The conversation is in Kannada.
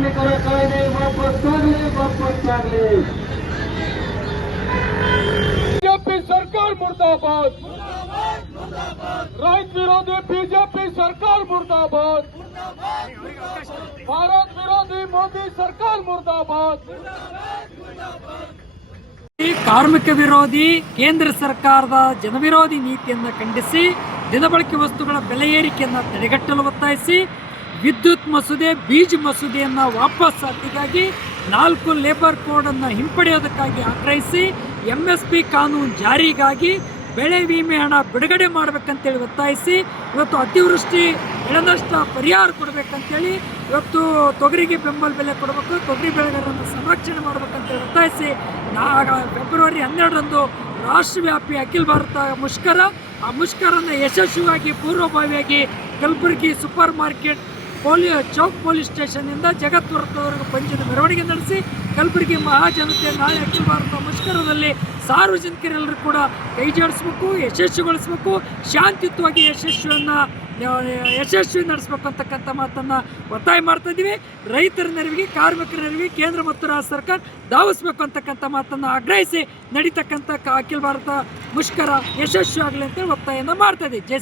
ಕಾರ್ಮಿಕರ ಕಾಯ್ದೆ ವಾಪಸ್ಸಾಗಲಿ ವಾಪಸ್ಸಾಗಲಿ ಬಿಜೆಪಿ ಸರ್ಕಾರ ಮುರ್ದಾಬಾದ್. ರೈತ ವಿರೋಧಿ ಬಿಜೆಪಿ ಸರ್ಕಾರ ಮುರ್ದಾಬಾದ್. ಭಾರತ್ ವಿರೋಧಿ ಮೋದಿ ಸರ್ಕಾರ ಮುರ್ದಾಬಾದ್. ಈ ಕಾರ್ಮಿಕ ವಿರೋಧಿ ಕೇಂದ್ರ ಸರ್ಕಾರದ ಜನವಿರೋಧಿ ನೀತಿಯನ್ನು ಖಂಡಿಸಿ ದಿನಬಳಕೆ ವಸ್ತುಗಳ ಬೆಲೆ ಏರಿಕೆಯನ್ನು ತಡೆಗಟ್ಟಲು ಒತ್ತಾಯಿಸಿ ವಿದ್ಯುತ್ ಮಸೂದೆ, ಬೀಜ್ ಮಸೂದೆಯನ್ನು ವಾಪಸ್ ಹಾಕಿಗಾಗಿ ನಾಲ್ಕು ಲೇಬರ್ ಕೋಡನ್ನು ಹಿಂಪಡೆಯೋದಕ್ಕಾಗಿ ಆಗ್ರಹಿಸಿ ಎಂ ಎಸ್ ಪಿ ಕಾನೂನು ಜಾರಿಗಾಗಿ ಬೆಳೆ ವಿಮೆ ಹಣ ಬಿಡುಗಡೆ ಮಾಡಬೇಕಂತೇಳಿ ಒತ್ತಾಯಿಸಿ ಇವತ್ತು ಅತಿವೃಷ್ಟಿ ಬೆಳೆನಷ್ಟ ಪರಿಹಾರ ಕೊಡಬೇಕಂತೇಳಿ ಇವತ್ತು ತೊಗರಿಗೆ ಬೆಂಬಲ ಬೆಲೆ ಕೊಡಬೇಕು, ತೊಗರಿ ಬೆಳೆಗಾರರನ್ನು ಸಂರಕ್ಷಣೆ ಮಾಡಬೇಕಂತೇಳಿ ಒತ್ತಾಯಿಸಿ ನಾ ಫೆಬ್ರವರಿ ಹನ್ನೆರಡರಂದು ರಾಷ್ಟ್ರವ್ಯಾಪಿ ಅಖಿಲ ಭಾರತ ಮುಷ್ಕರ. ಆ ಮುಷ್ಕರನ್ನು ಯಶಸ್ವಿಯಾಗಿ, ಪೂರ್ವಭಾವಿಯಾಗಿ Kalaburagi super market police chowk police ಸ್ಟೇಷನ್ನಿಂದ ಜಗತ್ ಪಂಚದ ಮೆರವಣಿಗೆ ನಡೆಸಿ ಕಲಬುರಗಿ ಮಹಾಜನತೆ ನಾಳೆ ಅಖಿಲ ಭಾರತ ಮುಷ್ಕರದಲ್ಲಿ ಸಾರ್ವಜನಿಕರೆಲ್ಲರೂ ಕೂಡ ಕೈ ಜೋಡಿಸ್ಬೇಕು, ಯಶಸ್ವಿಗೊಳಿಸಬೇಕು, ಶಾಂತಿಯುತವಾಗಿ ಯಶಸ್ವಿಯನ್ನು, ಯಶಸ್ವಿ ನಡೆಸಬೇಕು ಅಂತಕ್ಕಂಥ ಮಾತನ್ನು ಒತ್ತಾಯ ಮಾಡ್ತಾ ಇದ್ದೀವಿ. ರೈತರ ನೆರವಿಗೆ, ಕಾರ್ಮಿಕರ ನೆರವಿಗೆ ಕೇಂದ್ರ ಮತ್ತು ರಾಜ್ಯ ಸರ್ಕಾರ ಧಾವಿಸ್ಬೇಕು ಅಂತಕ್ಕಂಥ ಮಾತನ್ನು ಆಗ್ರಹಿಸಿ ನಡೀತಕ್ಕಂಥ ಅಖಿಲ ಭಾರತ ಮುಷ್ಕರ ಯಶಸ್ವಿ ಆಗಲಿ ಅಂತೇಳಿ ಒತ್ತಾಯನ ಮಾಡ್ತಾ ಇದ್ದೀವಿ.